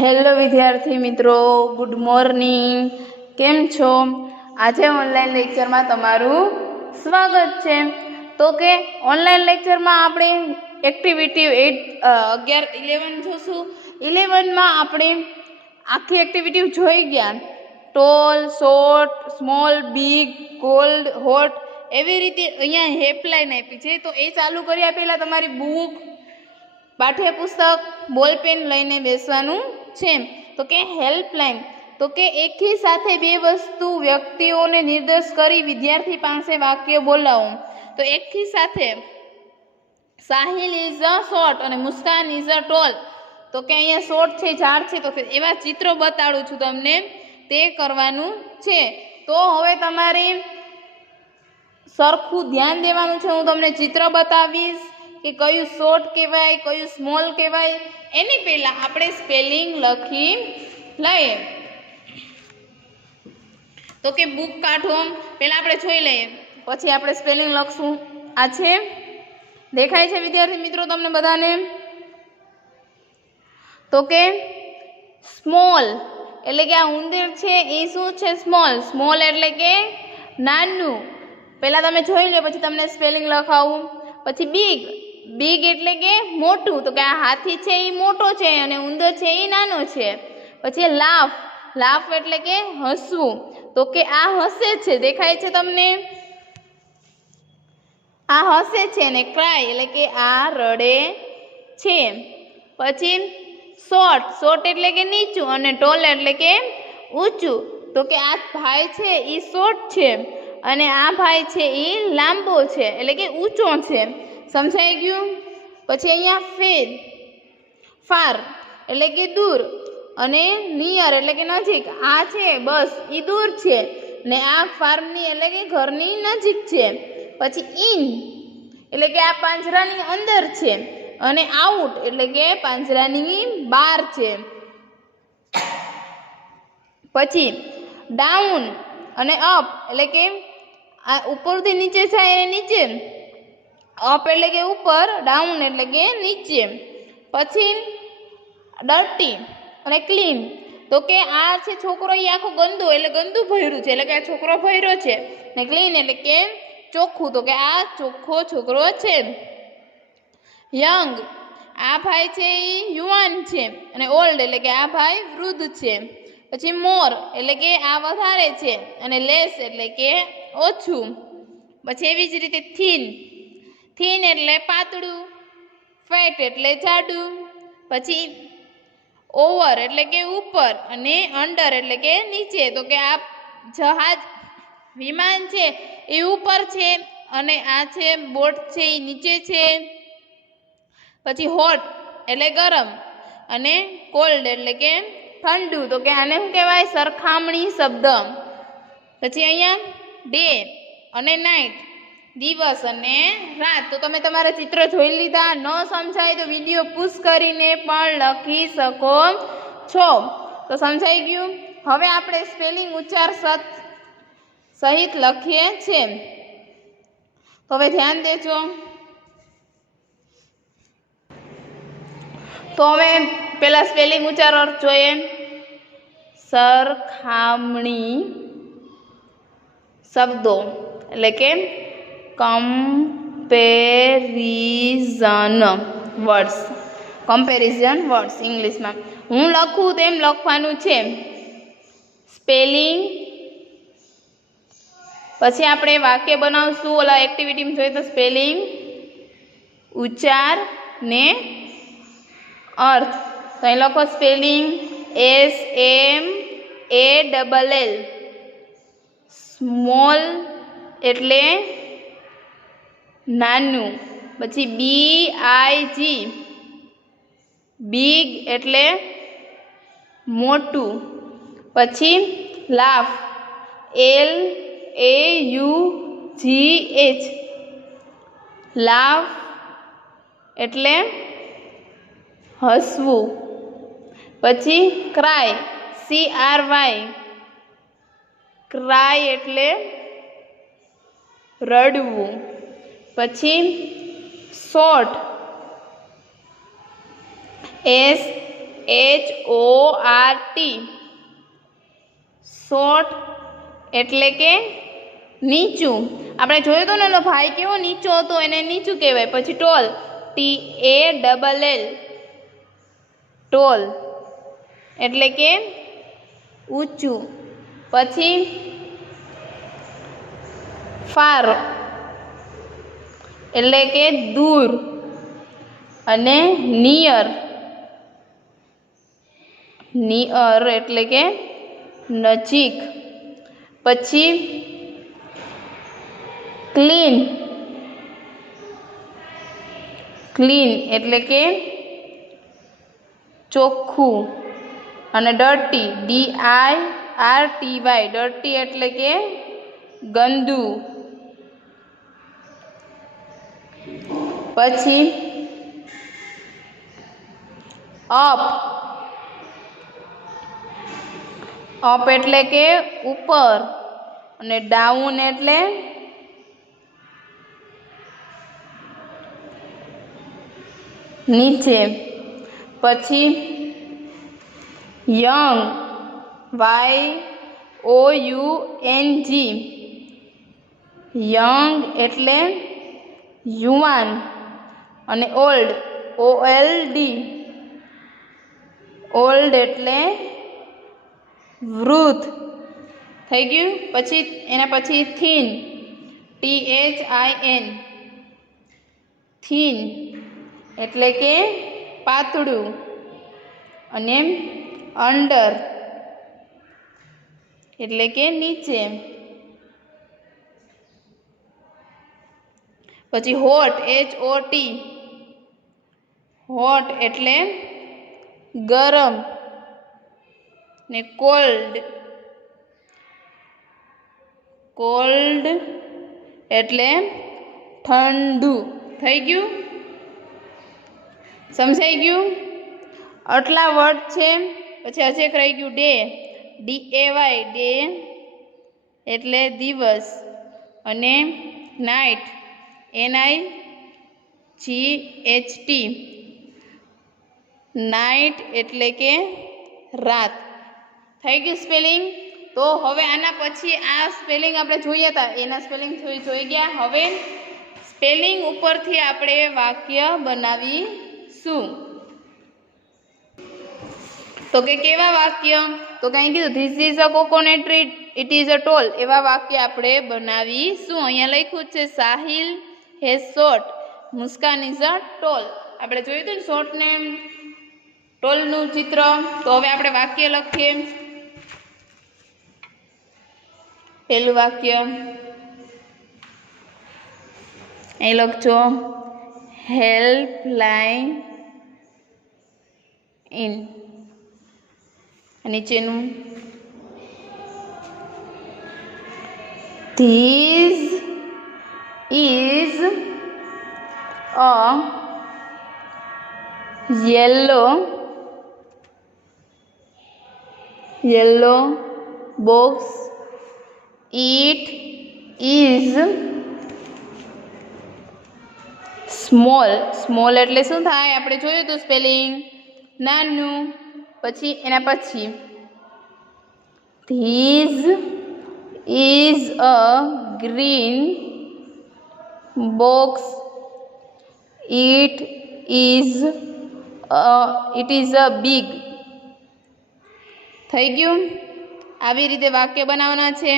Hello વિદ્યાર્થી મિત્રો, good morning. કેમ છો? આજે ઓનલાઈન લેક્ચરમાં તમારું સ્વાગત છે. તો કે ઓનલાઈન લેક્ચરમાં આપણે એક્ટિવિટી 11 જોશું. 11માં આપણે આખી એક્ટિવિટી જોઈ ગયા. Tall, short, small, big, cold, hot, એવી રીતે અહીંયા હેલ્પલાઇન આપી છે. તો એ ચાલુ કર્યા પહેલાં તમારી બુક, પાઠ્યપુસ્તક, બોલપેન લઈને બેસવાનું છે. તો કે હેલ્પલાઇન, તો કે એકી સાથે બે વસ્તુ વ્યક્તિઓને નિર્દેશ કરી વિદ્યાર્થી પાસે વાક્ય બોલાવો. તો એકી સાથે સાહિલ ઇઝ અ શોર્ટ અને મુસ્કાન ઇઝ અ ટોલ. તો કે અહીંયા શોર્ટ છે, ઝાડ છે, તો એવા ચિત્રો બતાડું છું તમને, તે કરવાનું છે. તો હવે તમારે સરખું ધ્યાન દેવાનું છે. હું તમને ચિત્ર બતાવીશ કે કયું શોર્ટ કહેવાય, કયું સ્મોલ કહેવાય. એની પહેલાં આપણે સ્પેલિંગ લખી લઈએ. તો કે બુક કાઢો, પહેલાં આપણે જોઈ લઈએ, પછી આપણે સ્પેલિંગ લખશું. આ છે, દેખાય છે વિદ્યાર્થી મિત્રો તમને બધાને? તો કે સ્મોલ એટલે કે આ ઉંદર છે એ શું છે? સ્મોલ. સ્મોલ એટલે કે નાનું. પહેલાં તમે જોઈ લો, પછી તમને સ્પેલિંગ લખાવું. પછી બિગ. બિગ એટલે કે મોટું. તો કે આ હાથી છે એ મોટો છે અને ઉંદર છે એ નાનો છે. પછી લાફ. લાફ એટલે કે હસવું. તો કે આ હસે છે, દેખાય છે તમને? આ હસે છે. ને ક્રાય એટલે કે આ રડે છે. પછી શોર્ટ. શોર્ટ એટલે કે નીચું અને ટોલ એટલે કે ઊંચું. તો કે આ ભાઈ છે એ શોર્ટ છે અને આ ભાઈ છે એ લાંબો છે એટલે કે ઊંચો છે. સમજાઈ ગયું? પછી અહીંયા ફેર. ફાર એટલે કે દૂર અને નિયર એટલે કે નજીક. આ છે બસ એ દૂર છે ને આ ફાર્મની એટલે કે ઘરની નજીક છે. પછી ઇન એટલે કે આ પાંજરાની અંદર છે અને આઉટ એટલે કે પાંજરાની બહાર છે. પછી ડાઉન અને અપ એટલે કે આ ઉપરથી નીચે જાય એને નીચે. અપ એટલે કે ઉપર, ડાઉન એટલે કે નીચે. પછી ડર્ટી અને ક્લીન. તો કે આ છે છોકરો એ આખો ગંદો એટલે ગંદુ ભર્યું છે એટલે કે આ છોકરો ભર્યો છે. ને ક્લીન એટલે કે ચોખ્ખું. તો કે આ ચોખ્ખો છોકરો છે. યંગ, આ ભાઈ છે એ યુવાન છે અને ઓલ્ડ એટલે કે આ ભાઈ વૃદ્ધ છે. પછી મોર એટલે કે આ વધારે છે અને લેસ એટલે કે ઓછું. પછી એવી જ રીતે થીન. થીન એટલે પાતળું, ફેટ એટલે જાડું. પછી ઓવર એટલે કે ઉપર અને અંડર એટલે કે નીચે. તો કે આ જહાજ, વિમાન છે એ ઉપર છે અને આ છે બોટ છે એ નીચે છે. પછી હોટ એટલે ગરમ અને કોલ્ડ એટલે કે ઠંડુ. તો કે આને શું કહેવાય? સરખામણી શબ્દ. પછી અહીંયા ડે અને નાઇટ, દિવસ અને રાત. તો તમે તમારા ચિત્ર જોઈ લીધા. ન સમજાય તો વિડીયો પુશ કરીને પણ લખી શકો છો. તો સમજાઈ ગયું? હવે આપણે સ્પેલિંગ ઉચ્ચાર સહિત લખીએ છીએ. તો હવે ધ્યાન દેજો. તો હવે પહેલાં સ્પેલિંગ ઉચ્ચાર અર્થ જોઈએ. સરખામણી શબ્દો એટલે કે કમ્પેરિઝન વર્ડ્સ. કમ્પેરિઝન વર્ડ્સ ઇંગ્લિશમાં. હું લખું તેમ લખવાનું છે સ્પેલિંગ. પછી આપણે વાક્ય બનાવશું. ઓલા એક્ટિવિટીમાં જોઈએ તો સ્પેલિંગ, ઉચ્ચાર ને અર્થ. તો અહીં લખો સ્પેલિંગ SMALL. સ્મોલ એટલે નાનું. પછી BIG. બિગ એટલે મોટું. પછી લાફ, LAUGH. લાફ એટલે હસવું. પછી ક્રાય, CRY. ક્રાય એટલે રડવું. પછી શોર્ટ, SHORT, શોર્ટ એટલે કે નીચું. આપણે જોયું હતું ને એનો ભાઈ કેવો નીચો હતો, એને નીચું કહેવાય. પછી ટોલ, TALL, ટોલ એટલે કે ઊંચું. પછી ફાર એટલે કે દૂર, અને નિયર એટલે કે નજીક. પછી ક્લીન એટલે કે ચોખ્ખું, અને ડર્ટી, DIRTY, ડર્ટી એટલે કે ગંદુ. પછી અપ એટલે કે ઉપર, અને ડાઉન એટલે નીચે. પછી યંગ, YOUNG, યંગ એટલે યુવાન, અને ઓલ્ડ, OLD, ઓલ્ડ એટલે વૃદ્ધ. થઈ ગયું. પછી એના પછી થીન, THIN, થીન એટલે કે પાતળું, અને અંડર એટલે કે નીચે. પછી હોટ, HOT, હોટ એટલે ગરમ, ને કોલ્ડ એટલે ઠંડુ. થઈ ગયું? સમજાઈ ગયું? આટલા વર્ડ છે. પછી હજી એક રહી ગયું ડે, DAY, ડે એટલે દિવસ, અને નાઇટ, NIGHT, નાઇટ એટલે કે રાત. થઈ ગયું સ્પેલિંગ? તો હવે આના પછી આ સ્પેલિંગ આપણે જોઈએ હતા, એના સ્પેલિંગ જોઈ ગયા. હવે સ્પેલિંગ ઉપરથી આપણે વાક્ય બનાવીશું. તો કે કેવા વાક્ય? તો કંઈ કીધું, this is a coconut tree, it is a tall. એવા વાક્ય આપણે બનાવીશું. અહીંયા લખ્યું છે Sahil has short, Muskan is a tall. આપણે જોયું હતું ને શોર્ટ ને ટોલનું ચિત્ર. તો હવે આપણે વાક્ય લખીએ. પહેલું વાક્ય અહીં લખજો, હેલ્પલાઇન ઇન. નીચેનું, this is a yellow box, it is small એટલે શું થાય? આપણે જોયું હતું સ્પેલિંગ, નાનું. પછી એના પછી this is a green box, it is a big. થઈ ગયું? આવી રીતે વાક્ય બનાવવાના છે.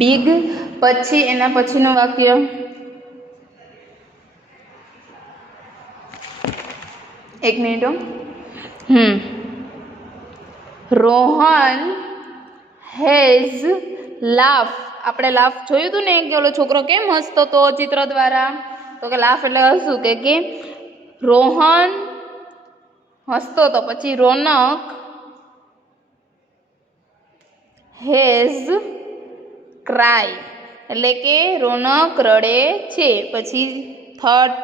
બિગ. પછી એના પછીનું વાક્ય, એક મિનિટ. Rohan has laugh. આપણે લાફ જોયું હતું ને કે ઓલો છોકરો કેમ હસતો હતો ચિત્ર દ્વારા? તો કે લાફ એટલે હસવું. કે રોહન હસતો હતો. પછી રોનક હેઝ ક્રાય એટલે કે રોનક રડે છે. પછી થર્ડ,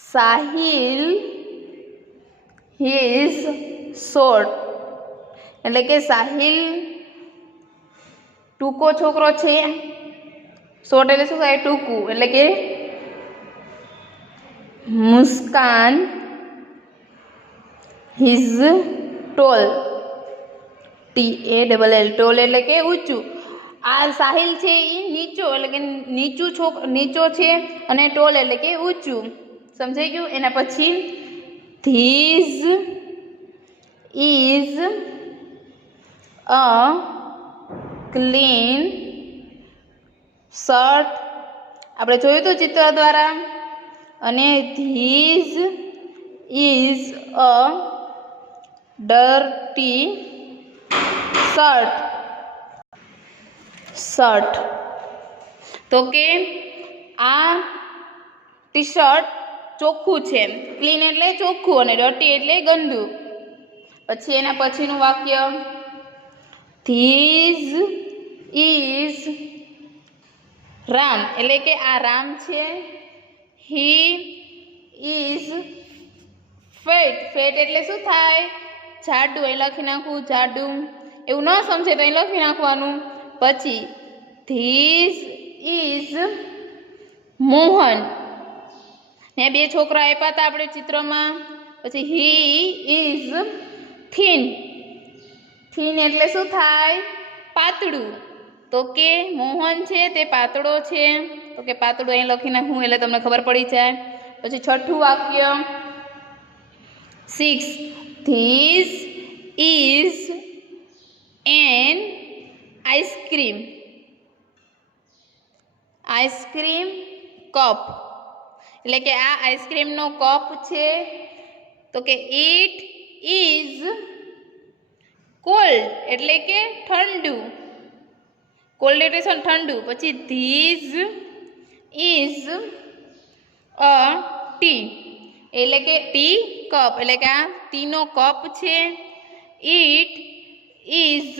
સાહિલ હિઝ શોર્ટ એટલે કે સાહિલ ટૂંકો છોકરો છે. શોર્ટ એટલે શું થાય? ટૂંકું એટલે કે મુસ્કાન હિઝ ટોલ. TALL ટોલ એટલે કે ઊંચું. આ સાહિલ છે એ નીચો એટલે કે નીચો છે અને ટોલ એટલે કે ઊંચું. સમજાઈ ગયું. એના પછી this is a clean shirt. આપણે જોયું હતું ચિત્ર દ્વારા. અને this is a dirty shirt. તો કે આ ટી શર્ટ ચોખ્ખું છે. ક્લીન એટલે ચોખ્ખું અને ડર્ટી એટલે ગંદુ. પછી એના પછીનું વાક્ય ધીઝ ઇઝ રામ એટલે કે આ રામ છે. He is fat. ફેટ એટલે શું થાય? જાડું. અહીં લખી નાખવું જાડું. એવું ન સમજે તો અહીં લખી નાખવાનું. પછી ધીઝ ઇઝ મોહન. ને બે છોકરા આપ્યા હતા આપણે ચિત્રમાં. પછી હી ઇઝ થીન. થીન એટલે શું થાય? પાતળું. તો કે મોહન છે તે પાતળો છે. તો કે પાતળું અહીં લખી નાખું એટલે તમને ખબર પડી જાય. પછી છઠ્ઠું વાક્ય 6 this is an ice cream. Ice cream cup એટલે કે આ આઈસ્ક્રીમનો કપ છે. તો કે ઇટ ઇઝ કોલ્ડ એટલે કે ઠંડુ. કોલ્ડ એટલે ઠંડુ. પછી ધીઝ ઇઝ અ ટી એટલે કે ટી કપ એટલે કે આ ટીનો કપ છે. It is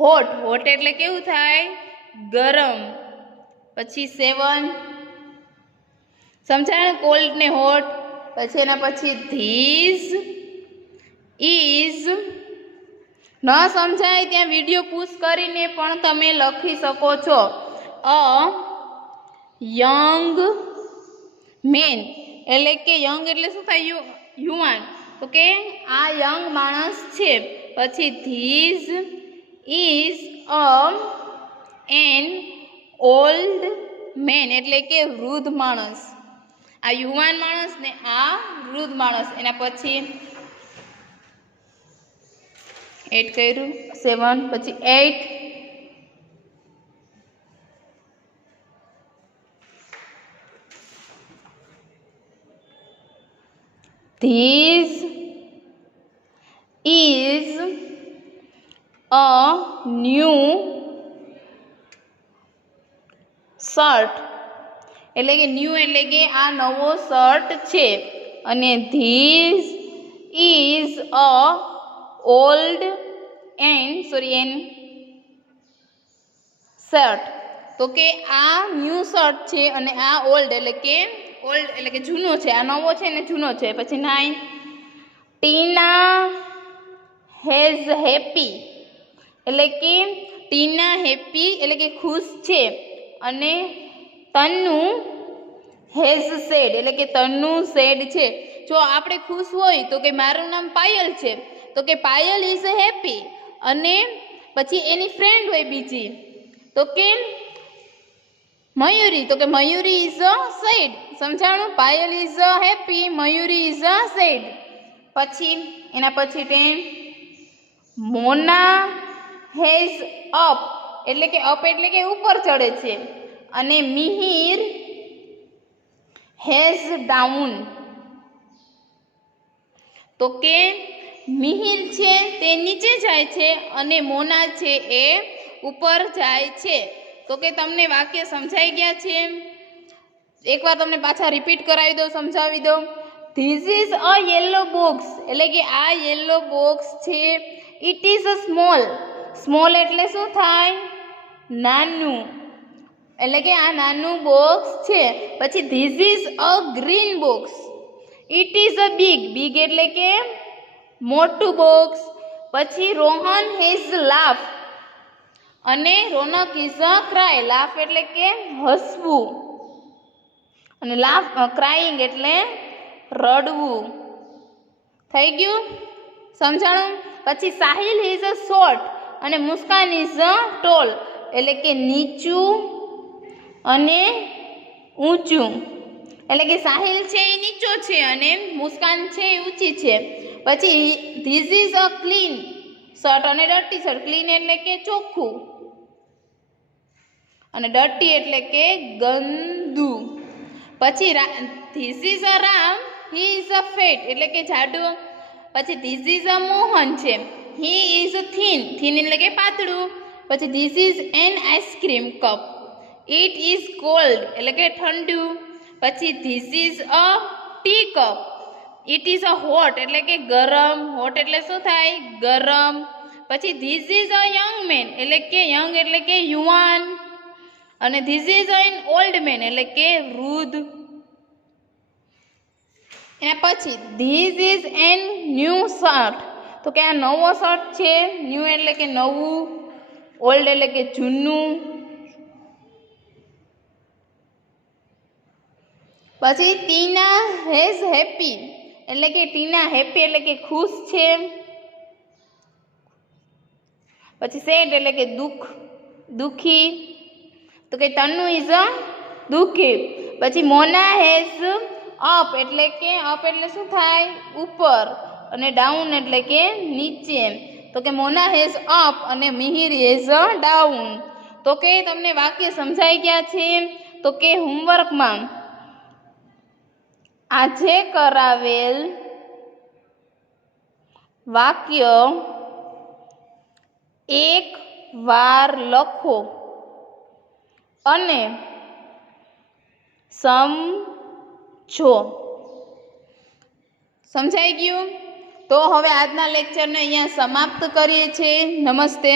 hot. હોટ એટલે કેવું થાય? ગરમ. પછી 7 સમજાયું કોલ્ડ ને હોટ. પછી એના પછી ધીઝ ઇઝ ન સમજાય ત્યાં વિડીયો પુશ કરીને પણ તમે લખી શકો છો. અ યંગ મેન એટલે કે યંગ એટલે શું થાય? યુવાન. તો કે આ યંગ માણસ છે. પછી this is an old man એટલે કે વૃદ્ધ માણસ. આ યુવાન માણસ ને આ વૃદ્ધ માણસ. એના પછી 8 કર્યું 7. પછી 8 this is a new shirt એટલે કે ન્યૂ એટલે કે આ નવો શર્ટ છે. અને this is a old an shirt. તો કે આ ન્યૂ શર્ટ છે અને આ ઓલ્ડ એટલે કે જૂનો છે. આ નવો છે ને જૂનો છે. પછી 9 ટીના હેઝ હેપી એટલે કે ટીના હેપી એટલે કે ખુશ છે. અને તન્નુ હેઝ સેડ એટલે કે તન્નુ સેડ છે. જો આપણે ખુશ હોય તો કે મારું નામ પાયલ છે. તો કે પાયલ ઇઝ હેપી. અને પછી એની ફ્રેન્ડ હોય બીજી તો કે મયુરી. તો કે મયુરી ઇઝ સેડ. સમજાણું? Payal is happy, Mayuri is sad. પછી એના પછી 10 મોના હેઝ અપ એટલે કે અપ એટલે કે ઉપર ચડે છે. અને મિહિર હેઝ ડાઉન. તો કે મિહિર છે તે નીચે જાય છે અને મોના છે એ ઉપર જાય છે. તો કે તમને વાક્ય સમજાઈ ગયા છે? એકવાર તમને પાછા રિપીટ કરાવી દઉં, સમજાવી દઉં. This is a yellow box એટલે કે આ યેલો બોક્સ છે. It is a small. Small એટલે શું થાય? નાનું. એટલે કે આ નાનું બોક્સ છે. પછી this is a green box. It is a big. Big એટલે કે મોટું બોક્સ. પછી રોહન હેઝ લાફ અને રોનક ઇઝ અ ક્રાય. લાફ એટલે કે હસવું અને ક્રાઇંગ એટલે રડવું. થઈ ગયું? સમજાણું? પછી સાહિલ ઇઝ અ શોર્ટ અને મુસ્કાન ઇઝ અ ટોલ, એટલે કે નીચું અને ઊંચું. એટલે કે સાહિલ છે એ નીચો છે અને મુસ્કાન છે એ ઊંચી છે. પછી this is a clean shirt અને ડર્ટી શર્ટ. ક્લીન એટલે કે ચોખ્ખું અને ડર્ટી એટલે કે ગંદુ. પછી this is a Ram, he is a fat એટલે કે જાડો. પછી ધીસ ઇઝ અ મોહન છે, હી ઇઝ થીન, થીન એટલે કે પાતળું. પછી this is an ice cream cup, it is cold એટલે કે ઠંડુ. પછી this is a tea cup, it is a hot એટલે કે ગરમ. હોટ એટલે શું થાય? ગરમ. પછી this is a young man એટલે કે યંગ એટલે કે યુવાન. અને this is an old man એટલે કે વૃદ્ધ. એના પછી this is an new shirt, તો કે આ નવો શર્ટ છે. ન્યૂ એટલે કે નવું, ઓલ્ડ એટલે કે જૂનું. પછી ટીના હેઝ હેપી એટલે કે ટીના હેપી એટલે કે ખુશ છે. પછી સેડ એટલે કે દુઃખી, તો કે તન્નુ ઇઝ અ દુઃખી. પછી મોના હેઝ અપ એટલે શું થાય? ઉપર, અને ડાઉન એટલે કે નીચે. તો કે મોના હેઝ અપ અને મિહિર હેઝ ડાઉન. તો કે તમને વાક્ય સમજાઈ ગયા છે? તો કે હોમવર્કમાં આજે કરાવેલ વાક્ય એક વાર લખો અને સમજો. સમજાઈ ગયું? તો હવે આજના લેક્ચરને અહીંયા સમાપ્ત કરીએ છીએ. નમસ્તે.